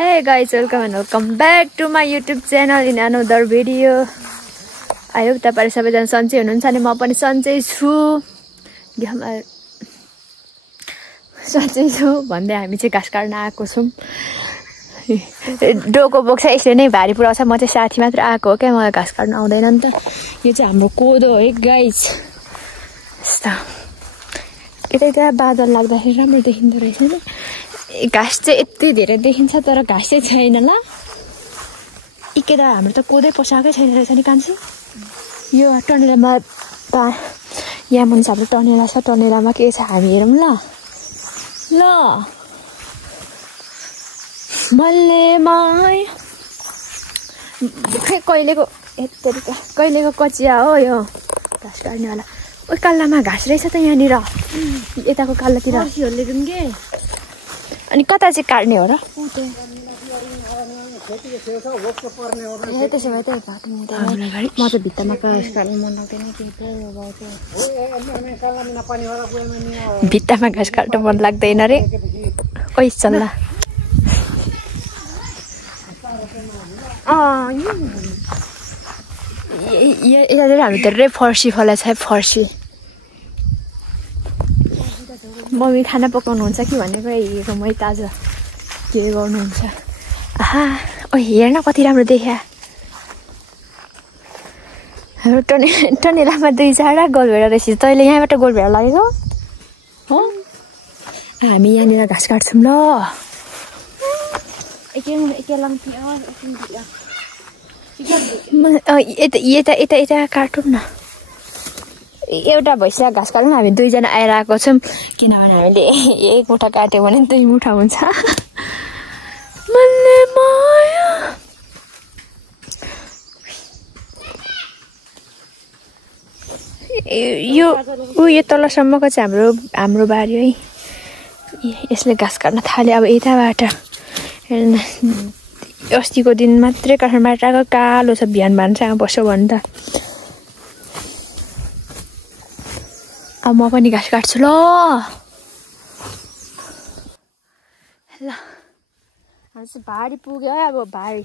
Hey guys, welcome and welcome back to my YouTube channel in another video. I hope तपाईहरु सबैजना सन्चै हुनुहुन्छ अनि म पनि सन्चै छु। सन्चै छु भन्दै हामी चाहिँ घाँस काट्न आएको छौं। डोको बोक्छ यसले नै भारी पुराउँछ म चाहिँ साथी मात्र आएको हो के मलाई घाँस काट्न आउँदैन नि त। यो चाहिँ हाम्रो कोदो हो है गाइस। यस्तो यता बादल लाग्दाखेरि राम्रो देखिँदो रहेछ नि। घाँस चाहिँ यति धेरै देखिन्छ तर घाँस चाहिँ छैन ल। इकेदा हाम्रो त कोदै पोसाकै छैन रहेछ नि कान्छी। यो टनेलामा यहाँ मुनि हाम्रो टनेला छ टनेलामा के छ हामी हेरौँ ल। ल मल्ले माय कहिलेको कचिया हो यो घाँस काट्नेवाला। ओ काल्लामा घाँस रहेछ त यहाँनिर यताको काल्लातिर अनि कता चाहिँ काट्ने हो र? त्यसो भए त म त भित्तामा घाँस काट्नु मन लाग्दैन भित्तामा घाँस काट्नु मन लाग्दैन रे। ओइ चल्ला यतातिर हामी धेरै फर्सी फला छ फर्सी। मम्मी खाना पकाउनुहुन्छ कि भनेको हेरेको मै ताजा के गर्नुहुन्छ। आहा ओ हेर्न कति राम्रो देखा। हाम्रो टनेलामा दुई चारवटा गोलभेडा रहेछ। तैँले यहाँबाट गोलभेडा लगेको हो? हामी यहाँनिर घाँस काट्छौँ ल। यता काटौँ न। एउटा भैँसिया घाँस काट्नु हामी दुईजना आएर आएको छौँ किनभने हामीले एक मुठा काट्यो भने दुई मुठा हुन्छ। मल्ले माया यो तलसम्मको चाहिँ हाम्रो बारी है। यसले घाँस काट्न थाल्यो अब यताबाट। अस्तिको दिन मात्रै काठमाडौँबाट आएको कालो छ बिहान भान्सामा बस्यो भने त। अब म पनि घाँस काट्छु ल। हाम्रो चाहिँ भारी पुग्यो है। अब भारी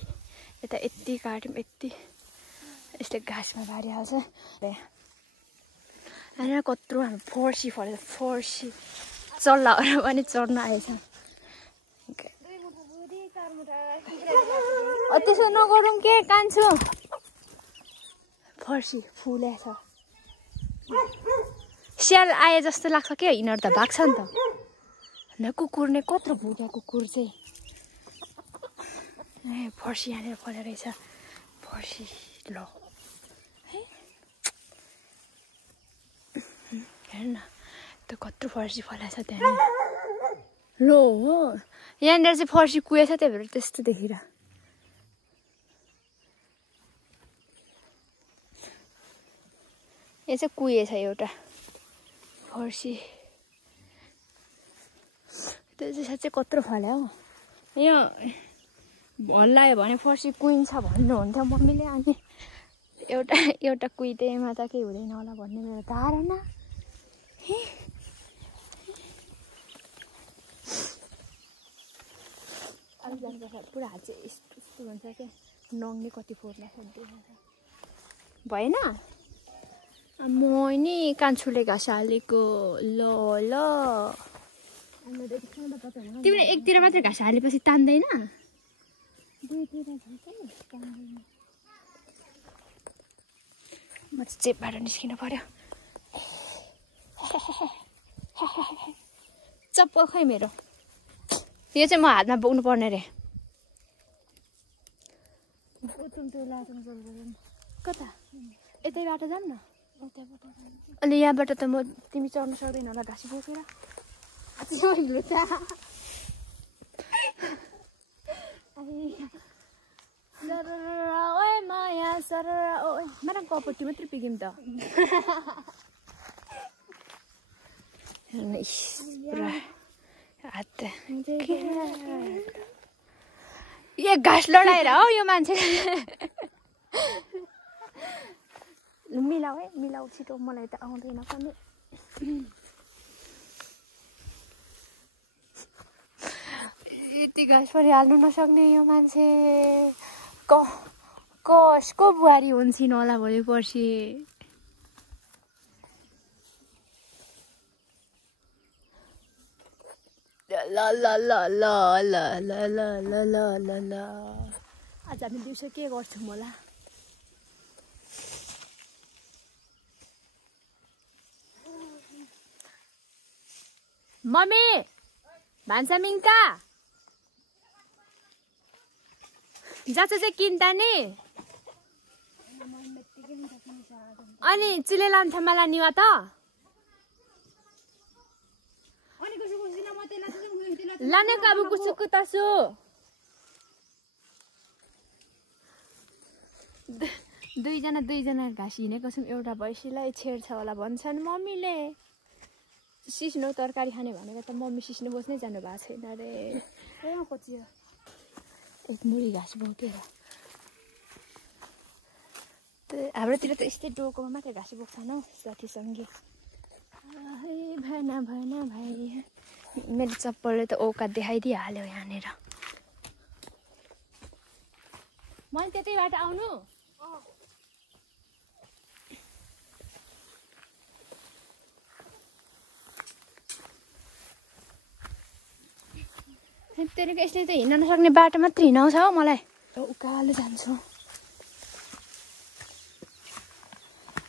यता यति काट्यौँ यति यसले घाँसमा भारी हाल्छ। होइन कत्रो हाम्रो फर्सी फलेछ फर्सी चल्लाहरू पनि चढ्न आएछ। त्यसो नगरौँ के कान्छु फर्सी फुलेछ। स्याल आए जस्तो लाग्छ के यिनीहरू त भाग्छ नि त। न कुकुर नै कत्रो भुक्यो कुकुर चाहिँ। ए फर्सी यहाँनिर फले रहेछ फर्सी ल हेर न त कत्रो फर्सी फलाएछ त्यहाँनिर लो हो। यहाँनिर चाहिँ फर्सी कुहेछ त्यही भएर त्यस्तो देखेर। यो चाहिँ कुहेछ एउटा फर्सी। त्यो चाहिँ साँच्चै कत्रो फल्यो हौ। यो हल्लायो भने फर्सी कुहिन्छ भन्नुहुन्थ्यो मम्मीले। अनि एउटा कुहिदिएमा त केही हुँदैन होला भन्ने मेरो धारणा। पुरा हात चाहिँ यस्तो भन्छ क्या नङ्गे कति फोर्ला भएन। म नि कान्छुले घाँस हालेको ल ल। तिमीले एकतिर मात्रै घाँस हालेपछि तान्दैन? म चाहिँ चेपबाट निस्किनु पर्यो। चप्पल खै मेरो। यो चाहिँ म हातमा बोक्नु पर्ने रे। कता यतैबाट जाऊँ न। अनि यहाँबाट त म तिमी चढ्न सक्दैन होला घाँस बोकेर। माया सर मलाई कपटी मात्रै पिग्यौँ त। यो घाँस लडाएर हो यो मान्छे। मिलाऊ है मिलाऊ छिटो मलाई त आउँदैन पनि। यति घाँस पनि हाल्नु नसक्ने यो मान्छे कसको बुहारी हुन्छन् होला भोलि पर्सि। ल ल ल ल ल ल ल ल ल ल ल आज हामी दिउँसो के गर्छौँ होला? मम्मी भान्सा मिन्का जान्छ चाहिँ किन्दा नि अनि चिले लान्थामा लाने वा त लाने काबु कुसुकु तासु दुईजना घाँस हिँडेको छौँ। एउटा भैँसीलाई छेड्छ होला भन्छन् मम्मीले। सिस्नो तरकारी खाने भनेको त मम्मी सिस्नो खोज्नै जानु भएको छैन रे। एक मुरी घाँस बोकेर हाम्रोतिर त यस्तै डोकोमा मात्रै घाँस बोक्छ न साथीसँगै। भएन भाइ मेरो चप्पलले त औकात देखाइदिइहाल्यो यहाँनिर। मैले त्यतै बाटो आउनु तेरेको यसले त हिँड्न नसक्ने बाटो मात्र हिँडाउँछ हौ मलाई। उकालो जान्छु।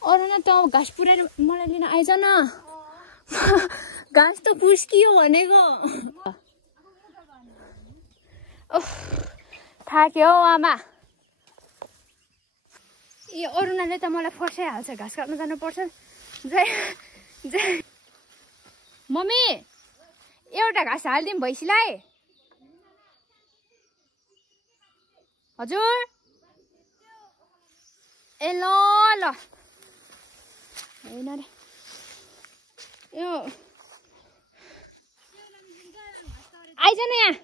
अरू न त घाँस पुऱ्याएर मलाई लिन आइज न। घाँस त फुस्कियो भनेको। थाक्यो हौ आमा। यो अरुणाले त मलाई फर्साइहाल्छ। घाँस काट्न जानुपर्छ। मम्मी एउटा घाँस हालिदिउँ भैँसीलाई। हजुर ए ल ल होइन रे यो आइज न यहाँ।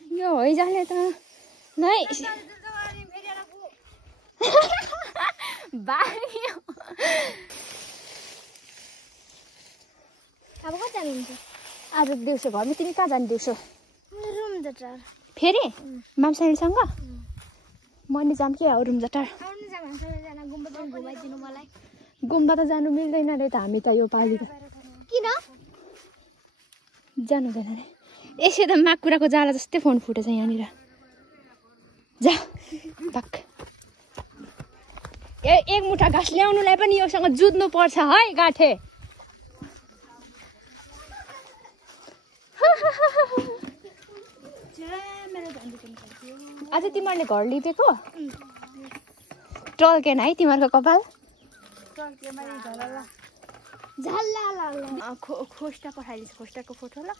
यो हैजाले त नै बायो। अब कहाँ जानुहुन्छ? आज दिउँसो घरमा। तिमी कहाँ जाने दिउँसो? फेरि मामसानीसँग म नि जाम के रुम जटार। गुम्बा त जानु मिल्दैन रे त। हामी त यो पालि त किन जानु हुँदैन रे। यसै त माकुराको जाला जस्तै फोन फुटेछ यहाँनिर। जा पक एक मुठा घाँस ल्याउनुलाई पनि योसँग जुझ्नु पर्छ है गाठे। आज तिमीहरूले घर लिइदिएको टल्केन है तिमीहरूको कपाल। खोस्टा पठाइदिन्छु। खोस्टाको फोटो ल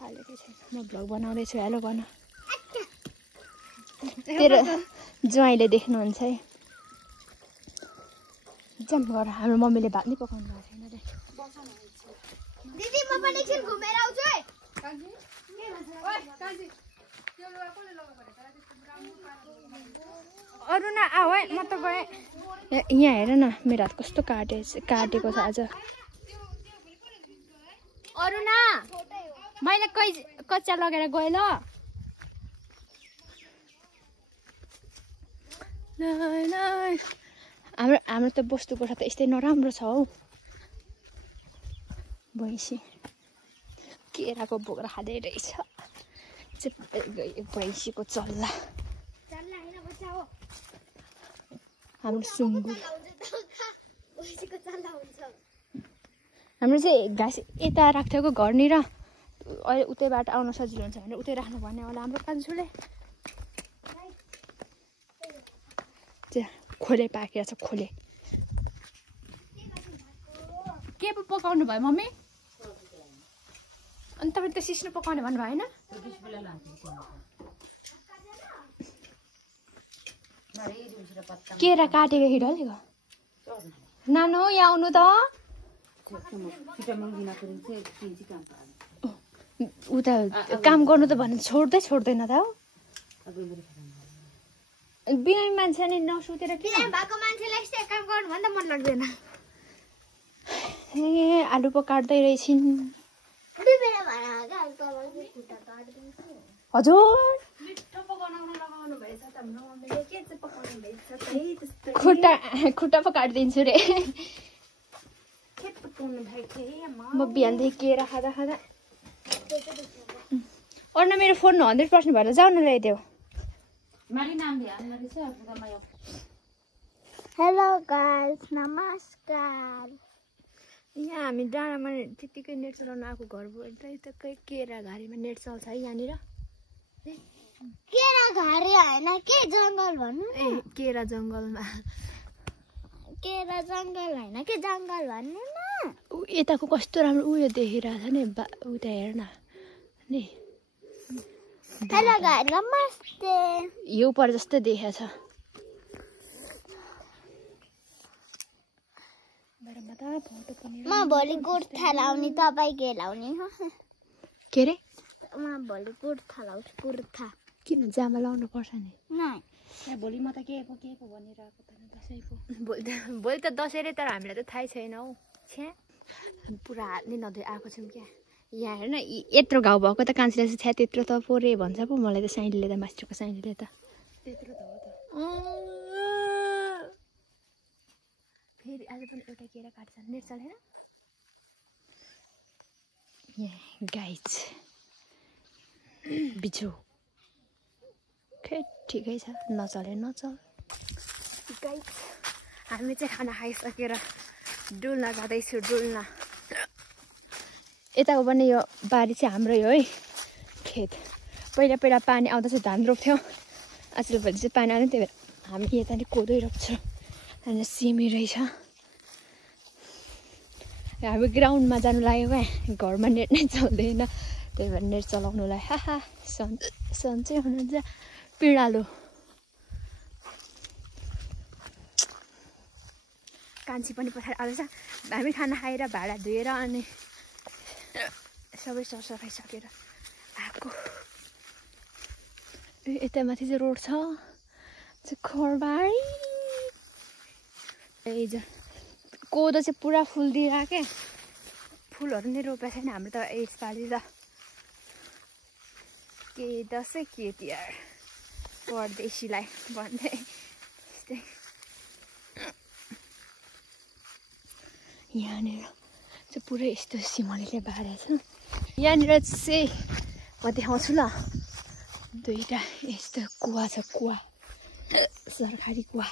थालेको छैन। म भ्लग बनाउँदैछु। हेलो भन। तेरो ज्वाइँले देख्नुहुन्छ है। जम गर। हाम्रो मम्मीले भात नै पकाउनु भएको छैन रे। दिदी म पनि एकछिन घुमेर आउँछु है। अरू न आऊ है। म त गएँ। यहाँ हेर न मेरो हात कस्तो काटेको छ आज। अरू न मैले कच्चा लगेर गएँ ल। हाम्रो त बस्तु कोठा त यस्तै नराम्रो छ हौ। भैँसी केराको बोक्रा खाँदै रहेछ। भैँसीको चल्ला हाम्रो सुँगुर। हाम्रो चाहिँ घाँस यता राख्थेको घरनिर। अहिले उतैबाट आउन सजिलो हुन्छ भनेर उतै राख्नु भन्ने होला हाम्रो कान्छुले। खोले पाकेको छ। खोले के पो पकाउनु भयो मम्मी? अनि तपाईँ त सिस्नो पकाउने भन्नु भएन? केरा काटेको कि ढलेको? नानो यहाँ आउनु त। उता काम गर्नु त भने छोड्दैन त हौ। बिरामी मान्छे नि नसुतेर किन भएको मान्छेलाई यस्तै काम गर्नु भन्दा मन लाग्दैन। ए आलु पो काट्दै रहेछिन्। हजुर खुट्टा पो काटिदिन्छु रे म बिहानदेखि केरा खाँदा अर्न मेरो फोन 100% भएर जाऊ न ल्याइदेऊ हेलो गाइस नमस्कार यहाँ हामी डाँडामा त्यतिकै नेट चलाउन आएको घर भयो केरा घारीमा नेट चल्छ है यहाँनिर केरा घारी हैन के जंगल भन्नु ए केरा जंगलमा केरा जंगल हैन के जंगल भन्नु न यताको कस्तो राम्रो उयो देखिरहेछ नि उता हेर्न नि हेलो गाइस नमस्ते यो पर जस्तो देखेछ म भोलि कुर्ता लाउने तपाईँ के लाउने के रे म भोलि कुर्ता लाउँछु कुर्ता किन जामा लाउनु पर्छ नि भोलि म त के पो भनिरहेको त दसैँको भोलि त दसैँ रे तर हामीलाई त थाहै छैन हौ छ्या पुरा हात नै नधोइ आएको छौँ क्या यहाँ हेर्न यत्रो घाउ भएको त कान्छीले चाहिँ छ्या त्यत्रो त पोरे भन्छ पो मलाई त साइडले त मास्टरको साइडले त त्यत्रो त हो त फेरि आज पनि एउटा केरा काट्छ नेट चलेन गाइज बिजो खै ठिकै छ नचले नचल गाइज हामी चाहिँ खाना खाइसकेर डुल्न जाँदैछु डुल्न यताको पनि यो बारी चाहिँ हाम्रो हो है खेत पहिला पानी आउँदा चाहिँ धान रोप्थ्यो आजकल भोलि चाहिँ पानी आउँदैन त्यही भएर हामी यता नि कोदै रोप्छौँ अनि सिमी रहेछ हामी ग्राउन्डमा जानु लाग्यो क्या घरमा नेट नै चल्दैन त्यही भएर नेट चलाउनुलाई हाहा सन्चै हुनुहुन्छ पिँडालु कान्छी पनि पछाडि आउँदैछ हामी खाना खाएर भाँडा धोएर अनि सबै सरसफाइ सकेर आएको यता माथि चाहिँ रोड छ खरबारी कोदो चाहिँ पुरा फुल दिइरहेको फुलहरू नै रोपेको छैन हाम्रो त यसपालि त के दसैँ के तिहार परदेशीलाई भन्दै त्यस्तै यहाँनिर चाहिँ पुरै यस्तो सिमलीले बारेको छ यहाँनिर चाहिँ म देखाउँछु ल दुईवटा यस्तो कुवा छ कुवा सरकारी कुवा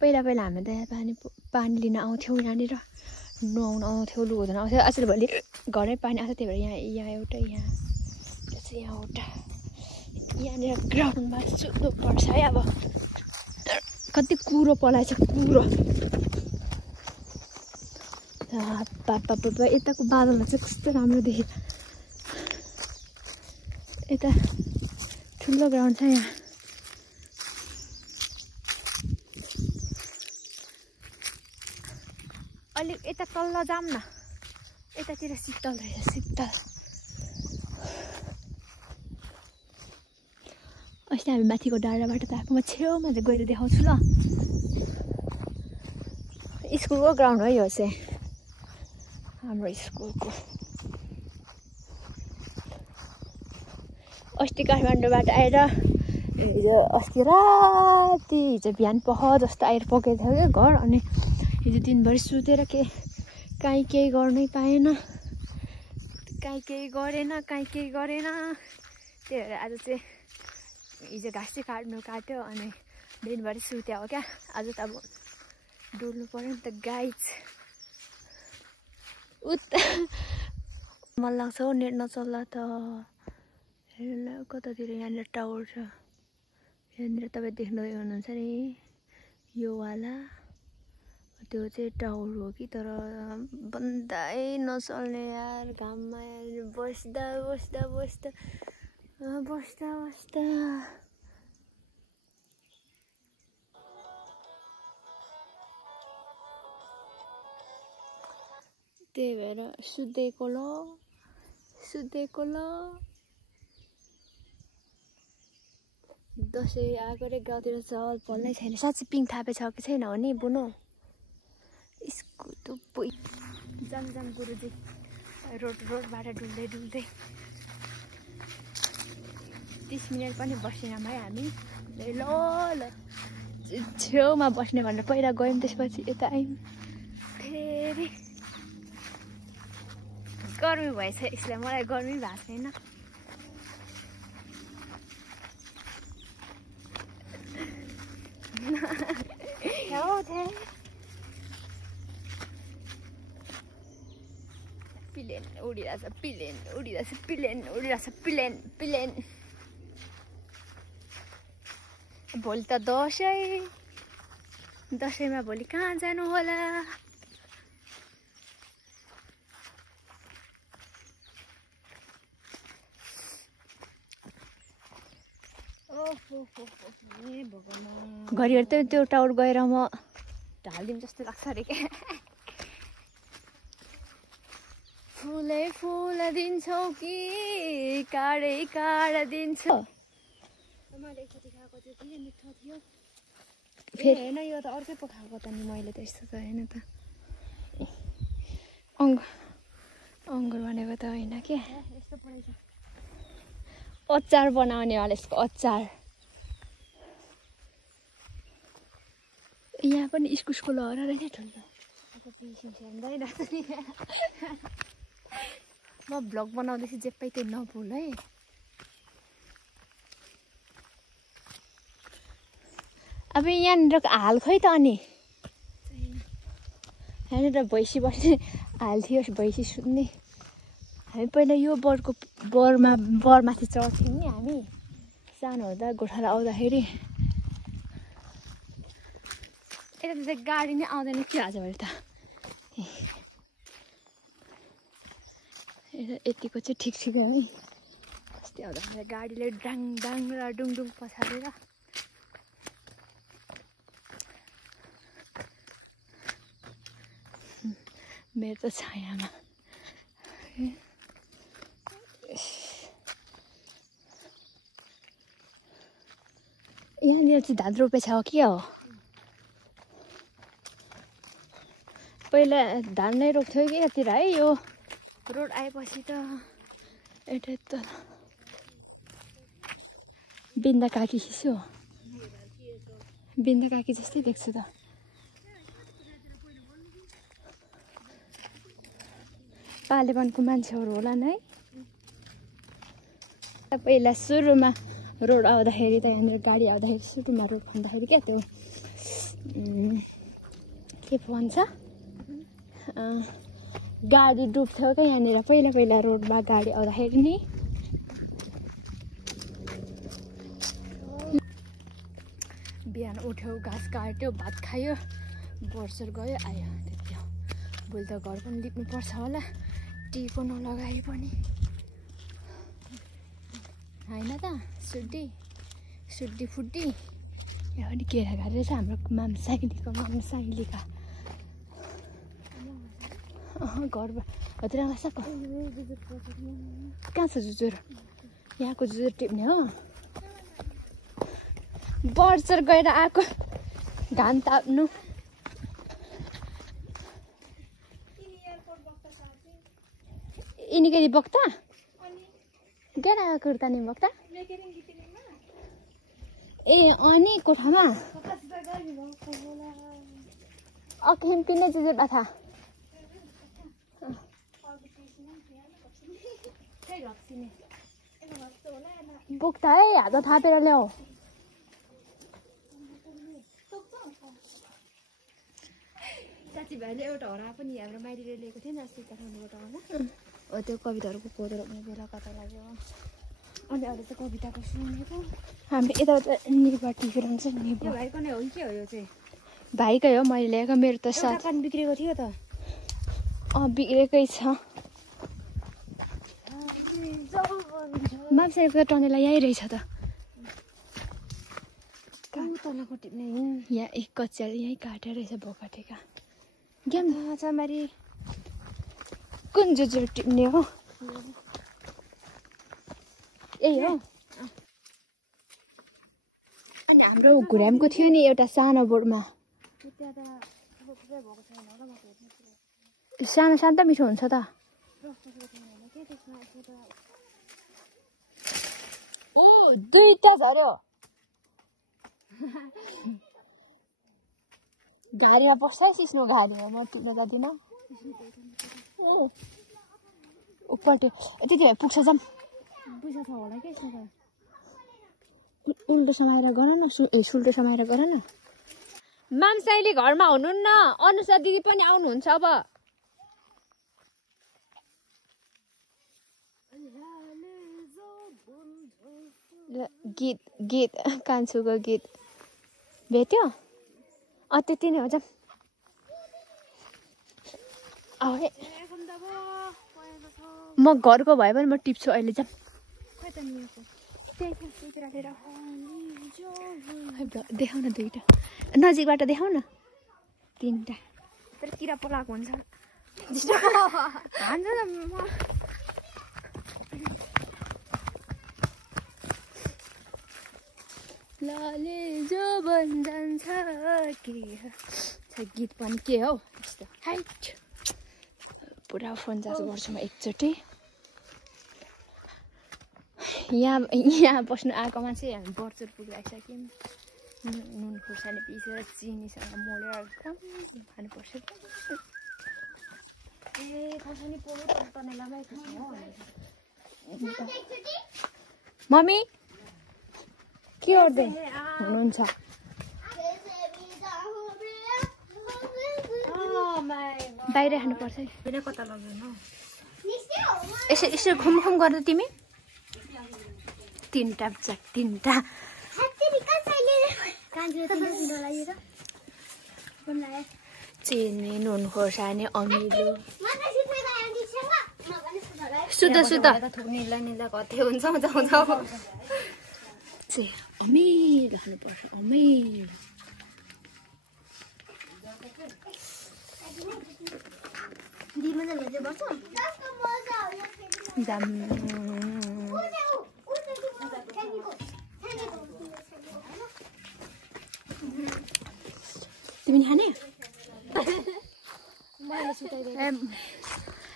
पहिला हामी त पानी लिन आउँथ्यौँ यहाँनिर नुहाउन आउँथ्यौँ लुगा धुन आउँथ्यो आजकल भोलि घरमै पानी आउँछ त्यही भएर यहाँ एउटा यहाँ चाहिँ यहाँ एउटा यहाँनिर ग्राउन्डमा सुत्नु पर्छ है अब कति कुरो पलाएछ कुरो पापा यताको बादलमा चाहिँ कस्तो राम्रो देखि यता ठुलो ग्राउन्ड छ यहाँ अलिक यता तल्ल जाऊँ न यतातिर शीतल रहेछ शीतल अस्ति हामी माथिको डाँडाबाट त आएको म छेउमा चाहिँ गएर देखाउँछु ल स्कुलको ग्राउन्ड हो यो चाहिँ हाम्रो स्कुलको अस्ति काठमाडौँबाट आएर हिजो अस्ति राति हिजो बिहान पख जस्तो आएर पुगेको थियो क्या घर अनि हिजो दिनभरि सुतेर काहीँ केही गर्नै पाएन काहीँ केही गरेन त्यही भएर आज चाहिँ हिजो घाँस चाहिँ काट्यो अनि दिनभरि सुत्यो हो क्या आज त अब डुल्नु पऱ्यो नि त गाइज मन लाग्छ हौ नेट नचल्दा त हेर्नु कतातिर यहाँनिर टावर छ यहाँनिर तपाईँ देख्दै हुनुहुन्छ नि यो वाला त्यो चाहिँ टावर हो कि तर बन्दै नचल्ने यार घाममा बस्दा त्यही भएर सुतेको ल दसैँ आएको रे गाउँतिर चहल पहल छैन साँच्चै पिङ थापे छ कि छैन हो नि बुनो इसको त जाम गुरुजी रोडबाट डुल्दै 30 मिनट पनि बसेनौँ है हामी। ल छेउमा बस्ने भनेर पहिला गयौँ, त्यसपछि यता आयौँ। फेरि गर्मी भएछ, यसलाई मलाई गर्मी भएको छैन। प्लेन उडिरहेछ, प्लेन। भोलि त दसैँमा भोलि कहाँ जानु होला? घरिघरि त त्यो टावर गएर म ढालिदिउँ जस्तो लाग्छ अरे क्या। फुल दिन्छौ कि काँडा दिन्छौ? मैले एकचोटि खाएको थियो कि मिठो थियो। फेरि होइन, यो त अर्कै पो खाएको त नि मैले, त्यस्तो त होइन त। अङ्गुर भनेको त होइन क्या। यस्तो परेछ। अचार बनाउने होला यसको, अचार। यहाँ पनि इस्कुसको लहरा रहेछ ठुलो। म भ्लग बनाउँदैछु, जे पाइ त्यो नभुल है। अब यहाँनिर हाल खै त अनि यहाँनिर भैँसी बस्ने हाल थियो, भैँसी सुत्ने। हामी पहिला यो बरमाथि चढ्थ्यौँ नि हामी सानो हुँदा, गोठाला आउँदाखेरि। यता त गाडी नै आउँदैन के आजभोलि त। यतिको चाहिँ ठिक है। अस्ति आउँदाखेरि गाडीले डाङ र डुङडुङ पछारेर। मेरो त छायामा यहाँनिर चाहिँ धान रोपेछ हो के हो? पहिला धान नै रोप्थ्यो कि यतातिर है। यो रोड आएपछि त यता त बिन्दा काकी खिच्यो, बिन्दा काकी जस्तै देख्छु त। पालेवनको मान्छेहरू होला नि है। पहिला सुरुमा रोड आउँदाखेरि त यहाँनिर गाडी आउँदाखेरि सुरुमा रोड खन्दाखेरि क्या त्यो के भन्छ, गाडी डुब्थ्यो क्या यहाँनिर पहिला रोडमा गाडी आउँदाखेरि नि। बिहान उठ्यो, घाँस काट्यो, भात खायो, बर्सर गयो, आयो, त्यति हो। भोलि त घर पनि लिप्नुपर्छ होला, टीको नलगाए पनि होइन त। सुड्डी फुड्डी यहाँ पनि केरा घाट रहेछ हाम्रो मामसाइलीका। घरबाट हजुर आमासाको कहाँ छ जुजुर? यहाँको जुजुर टिप्ने हो। बर्चर गएर आएको घाम ताप्नु। यिनीखेरि बक्ता गेडा कुर्ता नि बक्ता ए अनि कोठामा अखेम पिने जुजुर बाथा बोक्ता है, हात थापेर ल्याऊ। साथीभाइले एउटा हरा पनि हाम्रो माइतीले लिएको थियो नि अस्ति काठमाडौँबाट होला। त्यो कविताहरूको कोदो रोप्ने बेला कता लाग्यो। अनि अहिले चाहिँ कविताको सुनेको। हामी यताउता निबा टिपेर हुन्छ नि। भाइको नै हो कि के हो यो चाहिँ? भाइकै हो, मैले ल्याएको। मेरो त साथ बिग्रेको थियो त। बिग्रेकै छ। मान्छेको टनेला यहीँ रहेछ त। तलको टिप्ने यहाँ एक कच्चियाले यहीँ काटेर रहेछ भोकाटेका। ज्ञान चमारी कुन जुजुर टिप्ने हो? यही हो। हाम्रो घुरामको थियो नि एउटा सानो बोटमा। सानो सानो त मिठो हुन्छ त। ओ दुईटा झर्यो घारीमा बस्छ है सिस्नो घारीमा म टिप्न जाँदिनँ उपल्ट्यो त्यति भए पुग्छ जाम बुझ्छ होला के यसमा उल्टो समाएर गर न सुल्टो समाएर गर न माम्सा अहिले घरमा हुनुहुन्न अनुसा दिदी पनि आउनुहुन्छ अब गीत गीत कान्छुको गीत भेट्यो त्यति नै हो जाम म घरको भए पनि म टिप्छु अहिले जाम देखाउ न दुईटा नजिकबाट देखाउ न तीनटा तर किरा पलाएको हुन्छ लाले जो बन जान्छ के गीत पनि के हौ यस्तो हाइट पुरा फोन चार्ज गर्छु म एकचोटि यहाँ बस्नु आएकोमा चाहिँ हामी बर्चर पुगिसक्यौँ नुन खुर्सानी पिसेर चिनीसँग मोलेर एकदम खानुपर्छ खुर्सानी पोलो तनेलामै मम्मी के गर्दै हुनुहुन्छ बाहिर खानुपर्छ कता लग्दैन यसो यसो घुमघुम गर्दा तिमी तीनटा चिनी नुन खोर्सानी अमिलो सुध निला कति हुन्छ अमिलो खानुपर्छ अमिलो तिमी खाने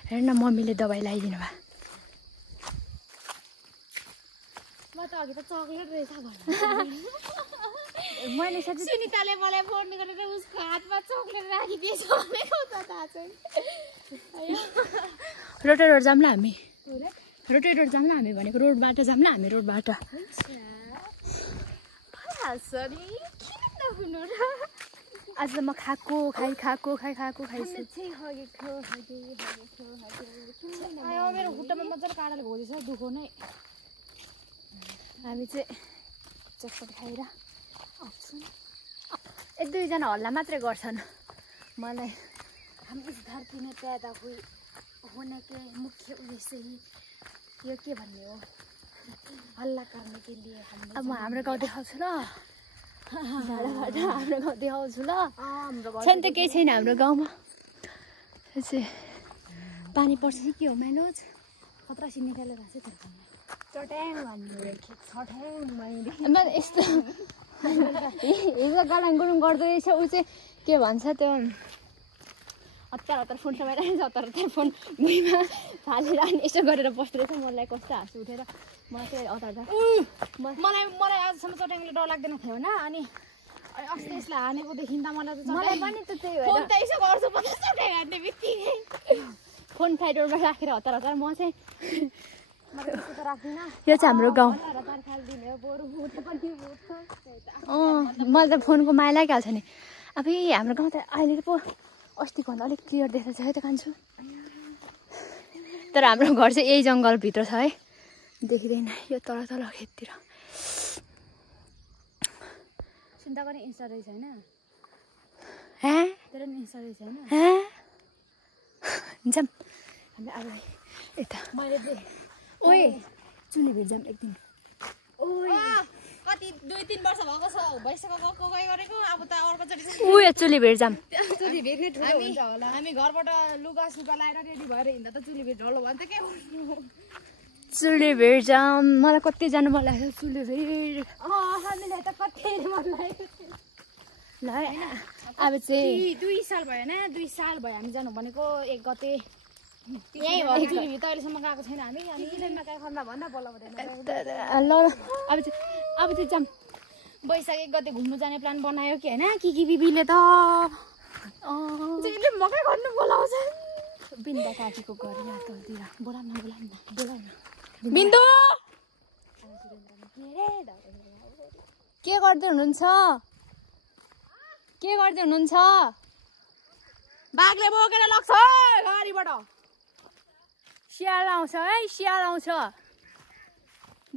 हेर न मम्मीले दबाई लगाइदिनु भयो मैले सुनिताले मलाई फोन गरेर उसको हातमा चक्लेट राखिदिएछ भनेको त थाहा छैन रोड जाम ल हामी रोड जाम ल हामी भनेको रोडबाट जाम ल हामी रोडबाट आज म खाएको मेरो खुट्टामा मजाले काँडाले घोजेछ दुखो नै हामी चाहिँ चटपट खाएर एक दुईजना हल्ला मात्रै गर्छन् मलाई हम इस धरती में पैदा होने के मुख्य उद्देश्य ही यो के भन्ने हो हल्ला गर्ने के लिए अब म हाम्रो गाउँ देखाउँछु ल हाम्रो गाउँ देखाउँछु ल छैन त केही छैन हाम्रो गाउँमा चाहिँ पानी पर्छ कि के हो म्यालोज खतरा निकालेर राख्छ त चट्याङ भन्ने यस्तो हिजो गालाङ गुरुङ गर्दो रहेछ ऊ चाहिँ के भन्छ त्यो हतार फोन समाइरहेको छ हतार फोन भुइँमा फालेर अनि यसो गरेर बस्दो रहेछ मलाई कस्तो हाँस उठेर मलाई चाहिँ मलाई आजसम्म चट्याङले डर लाग्दैन थियो होइन अनि अस्ति यसलाई हानेको देखिँदा मलाई मलाई पनि त त्यही हो फोन त यसो गर्छु पचास चट्याङ हान्ने बित्तिकै फोन फ्लाइटमा राखेर हतार म चाहिँ राख्दिनँ यो चाहिँ हाम्रो गाउँ मलाई त फोनको माया लागिहाल्छ नि अब हाम्रो गाउँ त अहिले पो अस्तिको भन्दा अलिक क्लियर देख्दैछ है त कान्छु तर हाम्रो घर चाहिँ यही जङ्गलभित्र छ है देखिँदैन यो तल खेततिर चिन्ता गर्ने इन्स्टा रहेछ होइन तेरो पनि इन्स्टा रहेछ होइन जाम हामी अब यता मैले ओए चुली भेट जाम एक दिन कति 2-3 वर्ष भएको छ भइसक्यो गएको गरेको अब त अर्कोचोटि उयो चुली भेट जाम चुली भेट्ने ठुलो हुन्छ होला हामी घरबाट लुगा सुगा लाएर रेडी भएर हिँड्दा त चुली भेट ढलो भन्छ के चुली भेट जाम मलाई कति जानु मन लाग्यो चुली भेट हामीलाई त कति मन लाग्यो ल अब चाहिँ 2 साल भयो होइन 2 साल भयो हामी जानु भनेको 1 गते यही हो टिभी त अहिलेसम्म गएको छैन हामी अनि इलेनमा गएको खण्ड भन्दा बल्ल ल अब चाहिँ जाम वैशाख 1 गते घुम्नु जाने प्लान बनायो कि हैन कि बिबीले त जहिले मकै गर्नु बोलाउँछ बिन्दा काकीको घर नाटोतिर बोलाउन बिन्दु के गर्दै हुनुहुन्छ बाघले बोकेर लग्छ है गाडीबाट सियाल आउँछ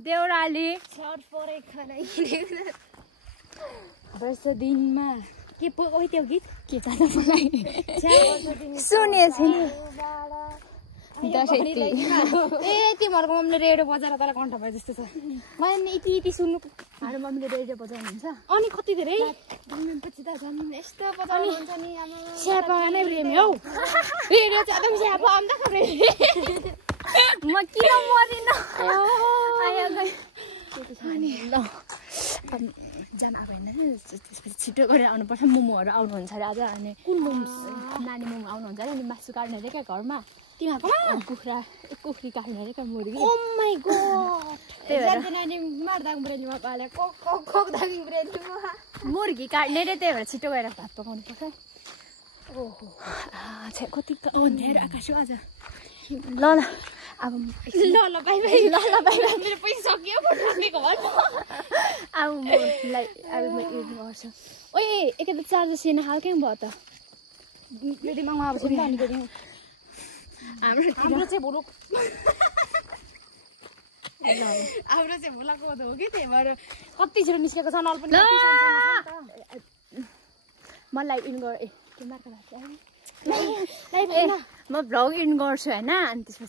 देउराली छट परे खानै वर्ष दिनमा के ओइ त्यो गीत के छ त मलाई सुने छैन ए तिमीहरूको मम्मीले रेडियो बजाएर तर कण्ठ भयो जस्तो छ मैले इति सुन्नु हाम्रो मम्मीले रेडियो बजाउनुहुन्छ अनि कति धेरै पछि त झन् यस्तो बजाउनुहुन्छ नि आमा स्यापा नै प्रेमी हौ रेडियो चाहिँ एकदम स्यापा आउँदा प्रेमी म किन मरिन आयो गए ल जान अब होइन त्यसपछि छिटो गरेर आउनुपर्छ मोमोहरू आउनुहुन्छ अरे आज अनि कुन मोमो नानी मोमो आउनुहुन्छ अरे अनि मासु काट्नु अरे क्या घरमा तिमीहरूको कुखुरी काट्नु अरे क्या मुर्गी ओ माई गॉड त्यही भएर नानी मार्दाङ ब्रेलीमा पाले कोक्दाङ ब्रेलीमा मुर्गी काट्ने रे त्यही भएर छिटो गएर भात पकाउनु पर्छ ओहो कति धेरै आकाश हो आज ल अब ल बाइ बाइ मेरो पैसा सक्यो फोटो भन अब म युज गर्छु ओए एकैचोटि चार्जर सेना हाल्कै भयो त बेदीमा अब छ नि बेदी हाम्रो चाहिँ भुलुक हाम्रो चाहिँ भुलाको हो कि त्यही भएर कति छिटो निस्केको छ नल पनि मलाई इन गर के मार्का म भ्लग इन गर्छु होइन अनि त्यसपछि